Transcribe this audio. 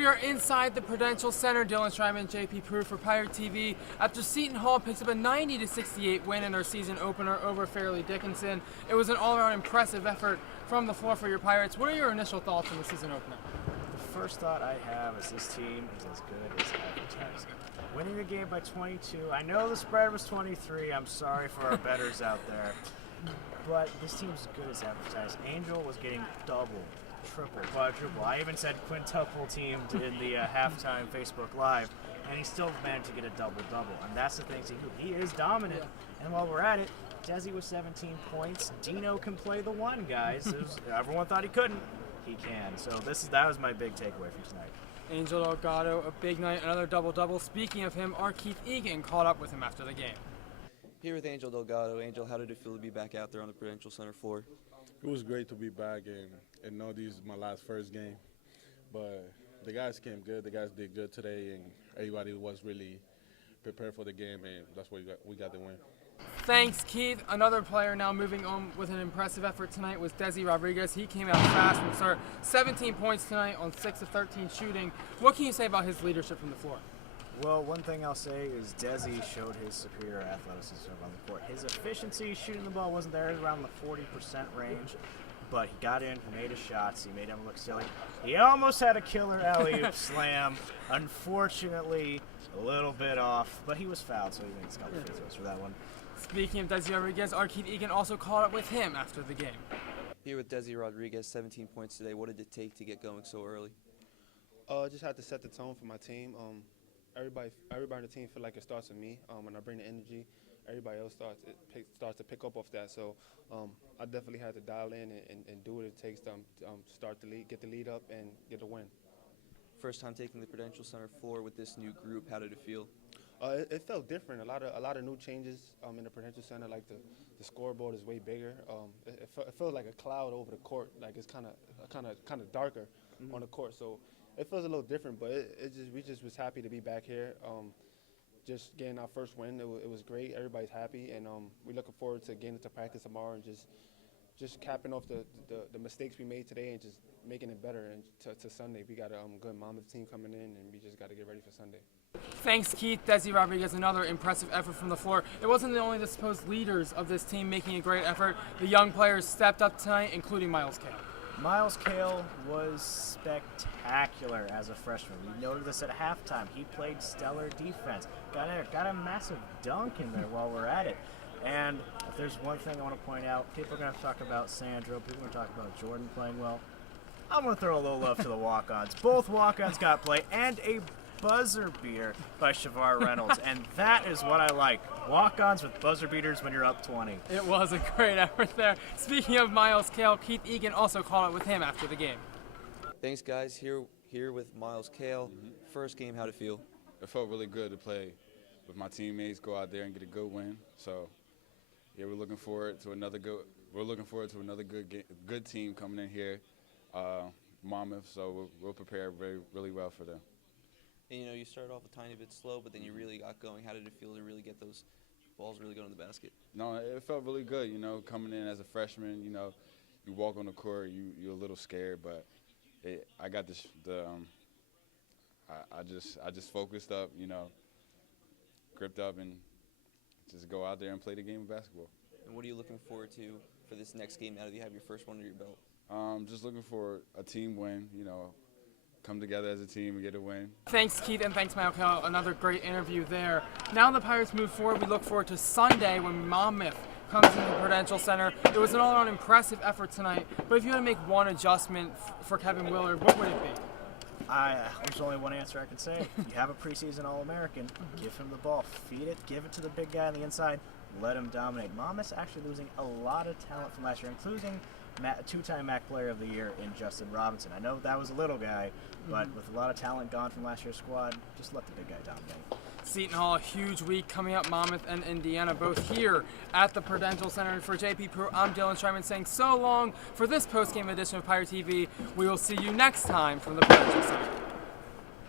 We are inside the Prudential Center. Dylan Schreibman and JP Proulx for Pirate TV. After Seton Hall picks up a 90-68 win in their season opener over Fairleigh Dickinson, it was an all-around impressive effort from the floor for your Pirates. What are your initial thoughts on the season opener? The first thought I have is this team is as good as advertised. Winning the game by 22. I know the spread was 23. I'm sorry for our bettors out there. But this team's as good as advertised. Angel was getting double, triple, quadruple. I even said quintuple teamed in the halftime Facebook Live, and he still managed to get a double-double. And that's the thing, he is dominant. Yeah. And while we're at it, Desi with 17 points. Dino can play the one, guys. Everyone thought he couldn't. He can. So that was my big takeaway from tonight. Angel Delgado, a big night, another double-double. Speaking of him, our Keith Egan caught up with him after the game. Here with Angel Delgado. Angel, how did it feel to be back out there on the Prudential Center floor? It was great to be back and know this is my first game. But the guys came good. The guys did good today, and everybody was really prepared for the game, and that's why we got the win. Thanks, Keith. Another player now moving on with an impressive effort tonight was Desi Rodriguez. He came out fast from the start. 17 points tonight on 6 of 13 shooting. What can you say about his leadership from the floor? Well, one thing I'll say is Desi showed his superior athleticism on the court. His efficiency shooting the ball wasn't there, around the 40% range, but he got in, he made his shots, he made him look silly. He almost had a killer alley-oop slam. Unfortunately, a little bit off, but he was fouled, so he makes a couple free throws for that one. Speaking of Desi Rodriguez, our Keith Egan also caught up with him after the game. Here with Desi Rodriguez, 17 points today. What did it take to get going so early? Just had to set the tone for my team. Everybody on the team feel like it starts with me. When I bring the energy, everybody else starts to pick up off that. So I definitely had to dial in and do what it takes to start the lead, get the lead up, and get a win. First time taking the Prudential Center floor with this new group. How did it feel? It felt different. A lot of new changes in the Prudential Center. Like the scoreboard is way bigger. It felt like a cloud over the court. Like it's kind of darker on the court. So it feels a little different. But we just was happy to be back here. Just getting our first win. It was great. Everybody's happy, and we're looking forward to getting into practice tomorrow and just capping off the mistakes we made today and just making it better. And to Sunday, we got a good Monmouth team coming in, and we just got to get ready for Sunday. Thanks, Keith. Desi Rodriguez, another impressive effort from the floor. It wasn't only the supposed leaders of this team making a great effort. The young players stepped up tonight, including Myles Cale. Myles Cale was spectacular as a freshman. We noted this at halftime. He played stellar defense. Got a massive dunk in there while we're at it. And if there's one thing I want to point out, people are going to talk about Sandro, people are going to talk about Jordan playing well. I'm going to throw a little love to the walk-ons. Both walk-ons got play, and a buzzer beater by Shavar Reynolds, and that is what I like. Walk-ons with buzzer beaters when you're up 20. It was a great effort there. Speaking of Myles Cale, Keith Egan also caught up with him after the game. Thanks, guys. Here with Myles Cale. First game, how'd it feel? It felt really good to play with my teammates, go out there and get a good win. So, yeah, we're looking forward to another good team coming in here, Monmouth. So we'll prepare really well for them. And, you started off a tiny bit slow, but then you really got going. How did it feel to really get those balls really going in the basket? No, it felt really good, coming in as a freshman, you walk on the court, you're a little scared, but I got I just focused up, gripped up, and just go out there and play the game of basketball. And what are you looking forward to for this next game now that you have your first one under your belt? Just looking for a team win, come together as a team and get a win. Thanks, Keith, and thanks, Myles Cale. Another great interview there. Now the Pirates move forward. We look forward to Sunday when Monmouth comes into the Prudential Center. It was an all-around impressive effort tonight, but if you had to make one adjustment for Kevin Willard, what would it be? There's only one answer I can say. You have a preseason All-American, give him the ball, feed it, give it to the big guy on the inside, let him dominate. Monmouth's actually losing a lot of talent from last year, including two-time MAC Player of the Year in Justin Robinson. I know that was a little guy, but with a lot of talent gone from last year's squad, just let the big guy dominate. Seton Hall, a huge week coming up. Monmouth and Indiana both here at the Prudential Center. For JP Proulx, I'm Dylan Schreibman saying so long for this post-game edition of Pirate TV. We will see you next time from the Prudential Center.